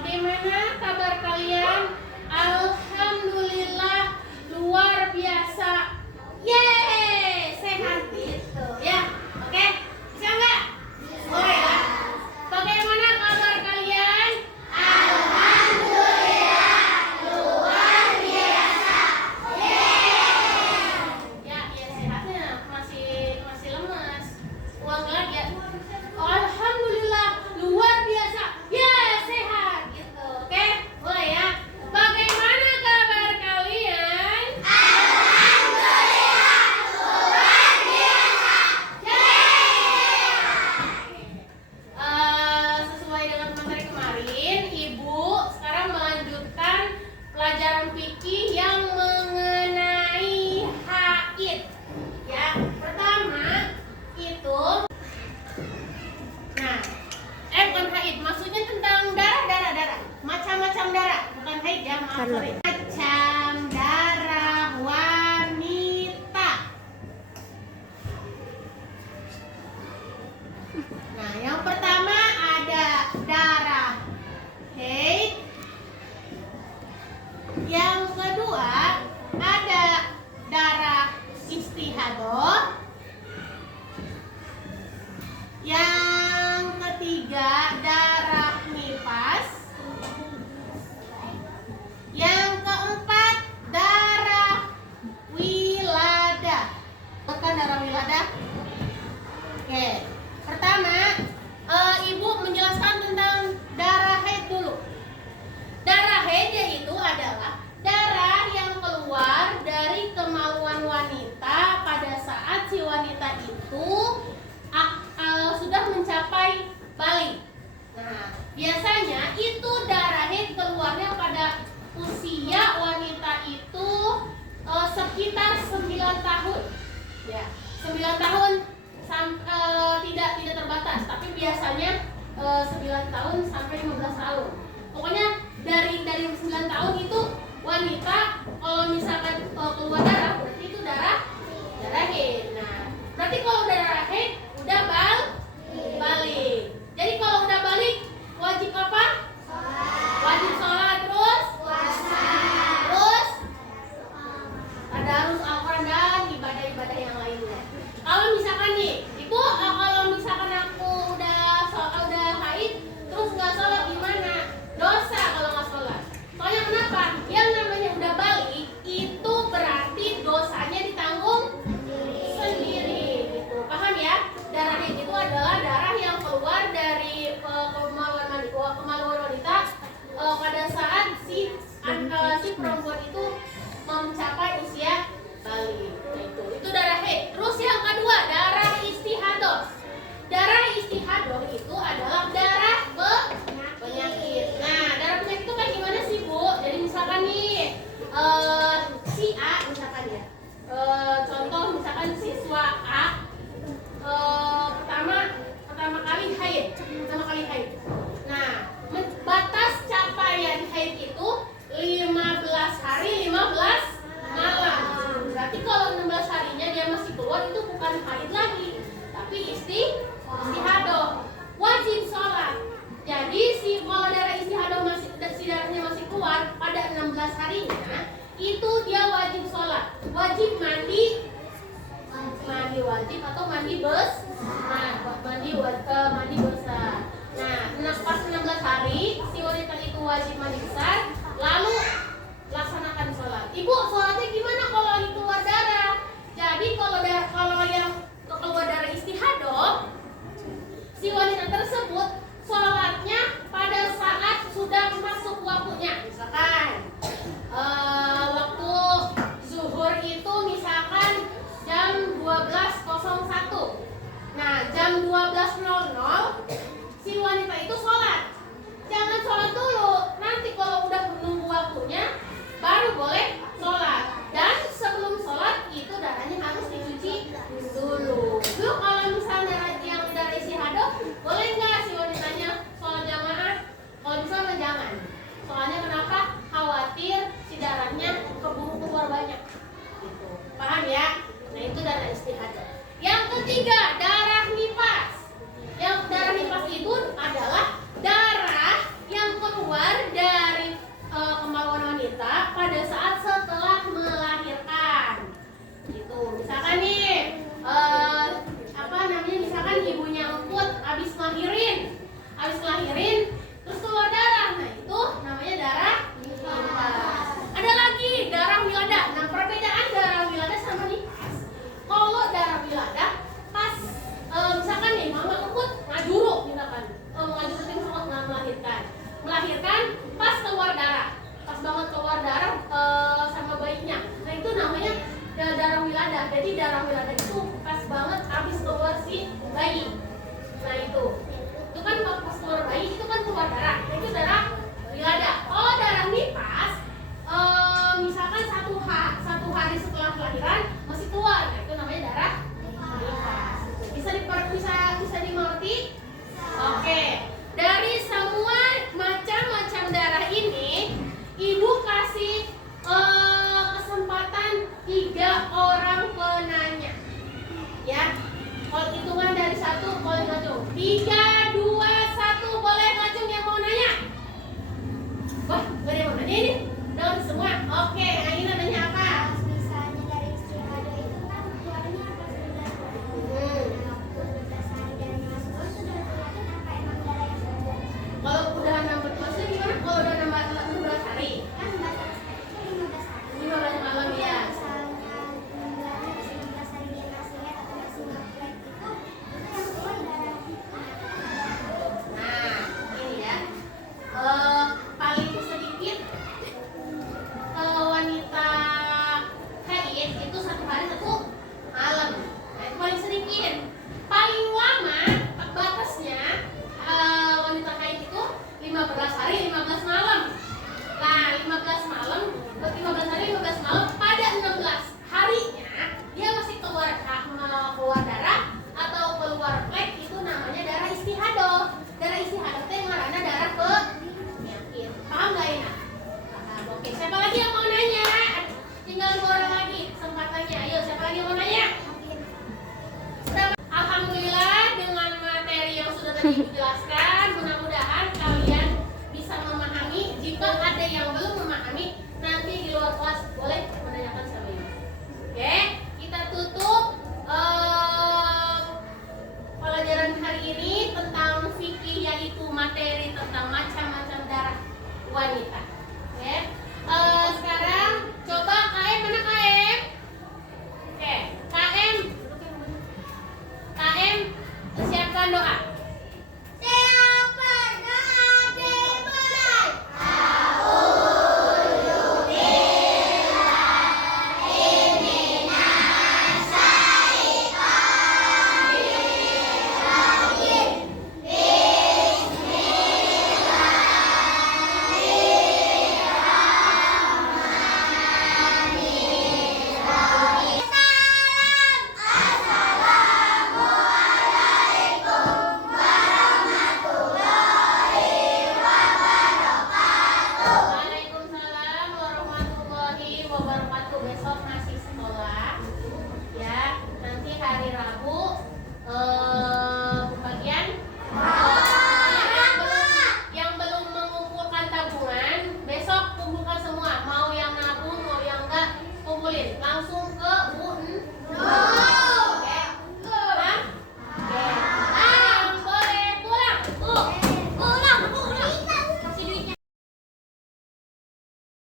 Bagaimana kabar kalian? Alhamdulillah luar biasa. Yeay, sehat gitu ya. Oke, bisa nggak? Boleh ya. Bagaimana kabar kalian? Alhamdulillah luar biasa. Yeay. Ya sehatnya masih lemas. Ulang lagi ya. Alhamdulillah luar biasa. Ya sehat gitu. Oke, boleh ya. Bagaimana kabar kalian? Alhamdulillah luar biasa. Sesuai dengan materi kemarin, Ibu sekarang melanjutkan pelajaran fikih yang mengenai haid. Ya, pertama itu bukan haid, maksudnya tentang darah. Macam-macam darah, bukan haid ya, maaf sorry. Macam darah wanita. Nah, yang pertama ada darah haid. Yang kedua ada darah istihadah. Yang ketiga darah nifas. Yang keempat darah wiladah. Bukan darah wiladah. Oke, pertama Ibu menjelaskan tentang darah haid dulu. Darah haid yaitu adalah darah yang keluar dari kemaluan wanita pada saat si wanita itu sudah mencapai balik. Nah, biasanya itu darah haid keluarnya pada usia wanita itu sekitar 9 tahun. Ya, 9 tahun tidak terbatas, tapi biasanya 9 tahun sampai 15 tahun. Pokoknya dari 9 tahun itu wanita kalau misalkan keluar darah berarti itu darah haid. Nah, berarti kalau darah haid udah balik. Jadi kalau udah balik wajib apa? Wajib sholat, terus puasa, terus tadarus Al-Quran dan ibadah-ibadah yang lainnya. Kalau misalkan nih, Ibu, kalau misalkan aku udah haid terus nggak sholat gimana? Dosa kalau nggak sholat. Soalnya kenapa? Yang namanya udah balik itu berarti dosanya ditanggung sendiri gitu. Paham ya? Darah haid itu adalah darah yang keluar dari kemaluan wanita pada saat si perempuan itu mencapai usia balik. Itu darah haid. Terus yang kedua darah istihadah. Darah istihadah itu adalah darah penyakit. Nah, darah penyakit itu kayak gimana sih, Bu? Jadi misalkan nih si A misalkan ya. Contoh misalkan siswa A pertama kali haid. Nah, batas capaian haid itu 15 hari 15 malam. Berarti kalau 16 harinya dia masih keluar itu bukan haid lagi, tapi istihadah. Wajib sholat. Jadi kalau darah istihadah darahnya masih keluar pada 16 harinya, itu dia wajib sholat. Wajib mandi wajib atau mandi besar. Nah, pas 16 hari si wanita itu wajib mandi besar, lalu laksanakan sholat. Ibu, sholatnya gimana kalau lagi keluar darah? Jadi kalau yang keluar darah istihadah, si wanita tersebut sholatnya pada saat sudah masuk waktunya. Misalkan waktu zuhur itu misalkan jam 12.01. Nah, jam 12.00 si wanita itu sholat. Jangan sholat dulu. Nanti kalau udah menunggu waktunya baru boleh sholat. Dan sebelum sholat itu darahnya harus dicuci dulu. Loh, kalau misalnya yang darah istihadah, boleh nggak si wanitanya sholat jamaah? Kalau misalnya jangan. Soalnya kenapa? Khawatir si darahnya keburu keluar banyak. Gitu. Paham ya? Nah, itu darah istihadah. Yang ketiga, darah nifas. Yang darah nifas jelaskan. Mudah-mudahan kalian bisa memahami. Jika ada yang belum memahami, nanti di luar kelas boleh menanyakan sama ibu. Oke, kita tutup pelajaran hari ini tentang